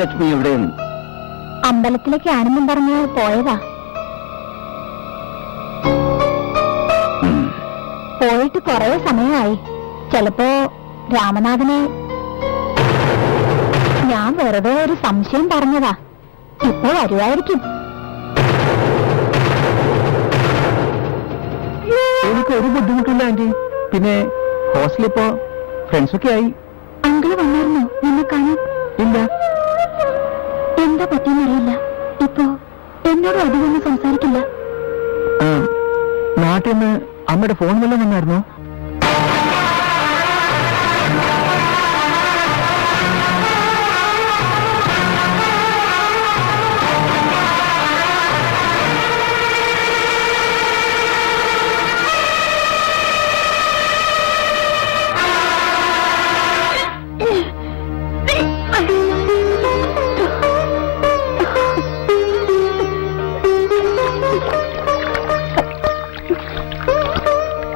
മഹാലക്ഷ്മി എവിടെയെന്ന്? അമ്പലത്തിലേക്ക് ആണെന്നും പറഞ്ഞ് പോയതാ. പോയിട്ട് കുറെ സമയമായി. ചിലപ്പോ രാമനാഥനെ. ഞാൻ വെറുതെ ഒരു സംശയം പറഞ്ഞതാ. ഇപ്പൊ വരുമായിരിക്കും. എനിക്ക് ഒരു ബുദ്ധിമുട്ടില്ല ആന്റി. പിന്നെ ഹോസ്റ്റലിപ്പോ ഫ്രണ്ട്സൊക്കെ ആയി. അങ്കിള് വന്നായിരുന്നോ നിന്നെ കാണാൻ? ഇല്ല. എന്താ പറ്റിയെന്നറിയില്ല. ഇപ്പോ എന്നോട് അധികമൊന്നും സംസാരിക്കില്ല. നാട്ടിൽ നിന്ന് അമ്മയുടെ ഫോൺ വല്ലതും വന്നായിരുന്നോ?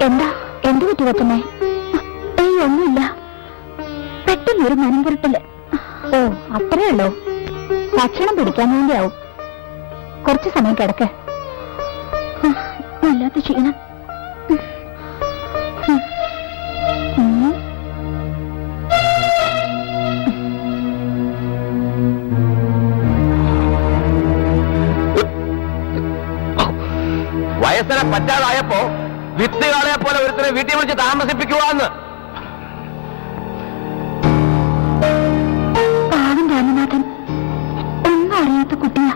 എന്താ എന്ത് പറ്റി പറ്റുന്നേ? ഒന്നുമില്ല. പെട്ടെന്നൊരു മനംപുരട്ടല്. ഓ അത്രേ ഉള്ളൂ. ഭക്ഷണം പിടിക്കാൻ വേണ്ടിയാവും. കുറച്ചു സമയം കിടക്ക്. വല്ലാത്ത ക്ഷീണം. വയസ്സിനെ പറ്റാതായപ്പോ വിത്തുകാളെ പോലെ ഒരുത്തരെ വീട്ടിൽ വിളിച്ച് താമസിപ്പിക്കുവാന്ന്. പാവം രാമനാഥൻ ഒന്നും അറിയാത്ത കുട്ടിയാ.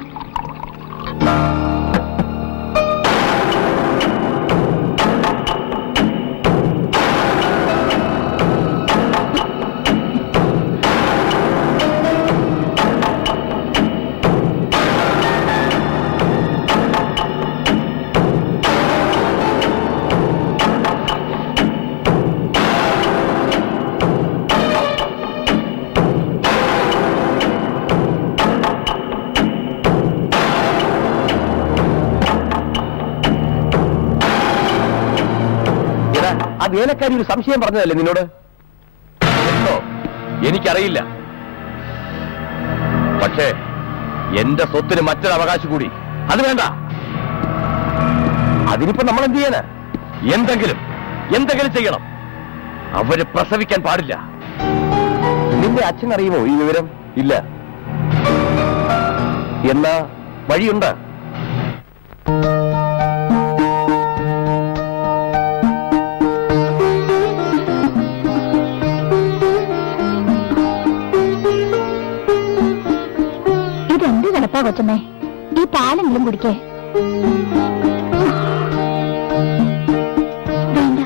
ആ വേലക്കാരി ഒരു സംശയം പറഞ്ഞതല്ലേ നിന്നോട്? എനിക്കറിയില്ല. പക്ഷേ എന്റെ സ്വത്തിന് മറ്റൊരു അവകാശം കൂടി. അത് വേണ്ട. അതിനിപ്പോ നമ്മൾ എന്ത് ചെയ്യാന്? എന്തെങ്കിലും ചെയ്യണം. അവര് പ്രസവിക്കാൻ പാടില്ല. നിന്റെ അച്ഛൻ അറിയുമോ ഈ വിവരം? ഇല്ല. എന്നാ വഴിയുണ്ട്. കൊച്ചമ്മേ, ഈ പാലെങ്കിലും കുടിക്കേ. വേണ്ട,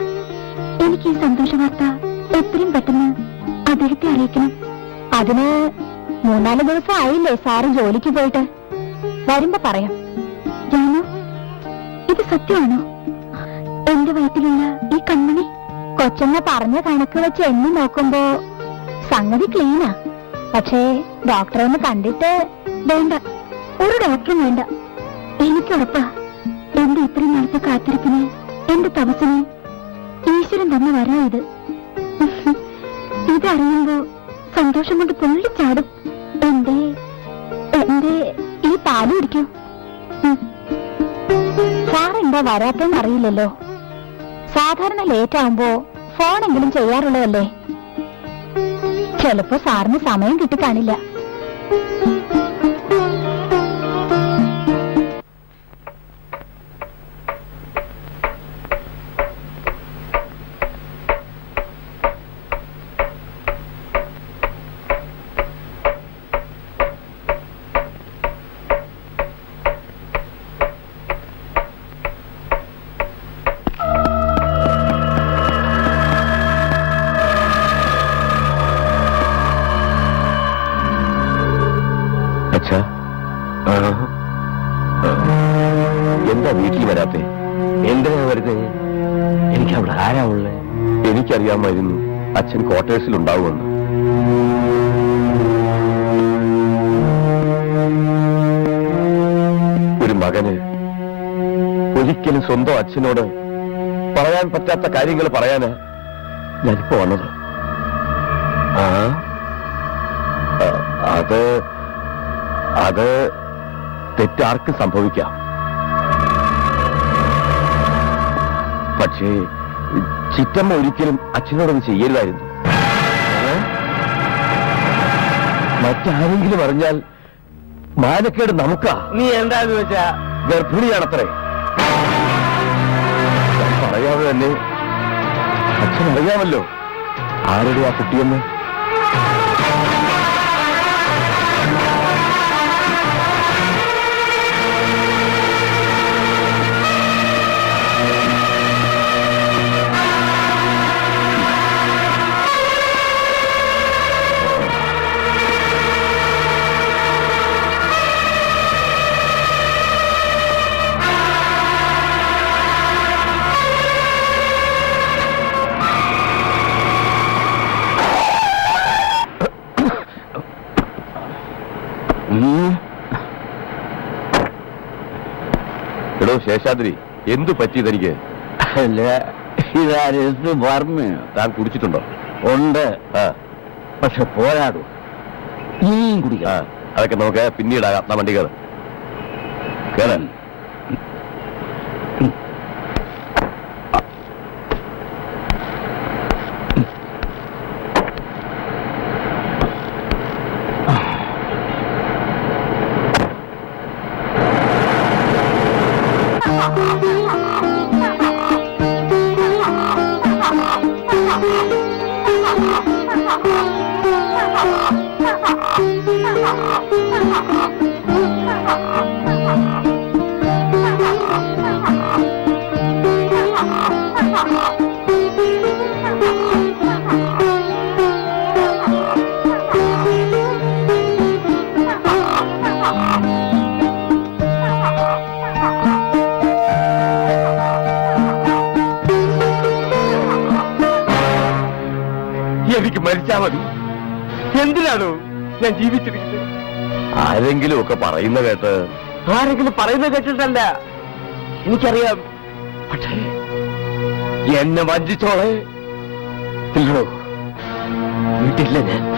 എനിക്ക് ഈ സന്തോഷ വാർത്ത എത്രയും പെട്ടെന്ന് അദ്ദേഹത്തെ അറിയിക്കണം. അതിന് 3-4 ദിവസം ആയില്ലേ സാറ് ജോലിക്ക് പോയിട്ട്. വരുമ്പോ പറയാം. ജാനു, ഇത് സത്യമാണോ? എന്റെ വയറ്റിലുള്ള ഈ കണ്മണി? കൊച്ചമ്മ പറഞ്ഞ കണക്ക് വെച്ച് എണ്ണി നോക്കുമ്പോ സംഗതി ക്ലീനാ. പക്ഷേ ഡോക്ടറെ ഒന്ന് കണ്ടിട്ട്. വേണ്ട, ഒരു ഡോക്ടറും വേണ്ട. എനിക്കുറപ്പാ എന്റെ ഇത്രയും നാളത്തെ കാത്തിരിപ്പിന്, എന്റെ തപസ്സിന് ഈശ്വരൻ തന്നെ വരാ. ഇതറിയുമ്പോ സന്തോഷം കൊണ്ട് പൊള്ളിച്ചാടും. എന്റെ ഈ പാല് കുടിക്കൂ. സാറെന്താ വരാത്തെന്ന് അറിയില്ലല്ലോ. സാധാരണ ലേറ്റ് ആവുമ്പോ ഫോണെങ്കിലും ചെയ്യാറുള്ളതല്ലേ. ചിലപ്പോ സാറിന് സമയം കിട്ടിക്കാണില്ല. എന്താ വീട്ടിൽ വരാത്തെ? എന്തിനാ വരുന്നേ? എനിക്ക് അവിടെ ആരാ ഉള്ളേ? എനിക്കറിയാമായിരുന്നു അച്ഛൻ ക്വാർട്ടേഴ്സിൽ ഉണ്ടാവുമെന്ന്. ഒരു മകന് ഒരിക്കലും സ്വന്തം അച്ഛനോട് പറയാൻ പറ്റാത്ത കാര്യങ്ങൾ പറയാനാ ഞാനിപ്പോ വന്നത്. അത് അത് തെറ്റാർക്കും സംഭവിക്കാം. പക്ഷേ ചിറ്റമ്മ ഒരിക്കലും അച്ഛനോടൊന്നും ചെയ്യരുതായിരുന്നു. മറ്റാരെങ്കിലും അറിഞ്ഞാൽ മാനക്കേട് നമുക്കാ. നീ എന്താന്ന് വെച്ചാ ഗർഭിണിയാണത്രേ. ഞാൻ പറയാതെ തന്നെ അച്ഛൻ അറിയാമല്ലോ ആരുടെ ആ കുട്ടിയെന്ന്. എടോ ശേഷാദ്രി, എന്തു പറ്റിയതെനിക്ക്? അല്ല, ഇതാരെന്ത് വർമ്മയോ? താൻ കുടിച്ചിട്ടുണ്ടോ? ഉണ്ട്, ആ പക്ഷെ പോരാടും. ഇനിയും കുടിക്കാം. അതൊക്കെ നമുക്ക് പിന്നീടാകാം. നാ വണ്ടി കയറ്. കേറാൻ എനിക്ക് മരിച്ചാ മതി. എന്തിനാണോ ഞാൻ ജീവിച്ചിരിക്കുന്നത്? ആരെങ്കിലും ഒക്കെ പറയുന്ന കേട്ട്. ആരെങ്കിലും പറയുന്നത് കേട്ടിട്ടല്ല, എനിക്കറിയാം. പക്ഷേ എന്നെ വഞ്ചിച്ചോളെ. ഇല്ലടോ, വീട്ടില്ല ഞാൻ.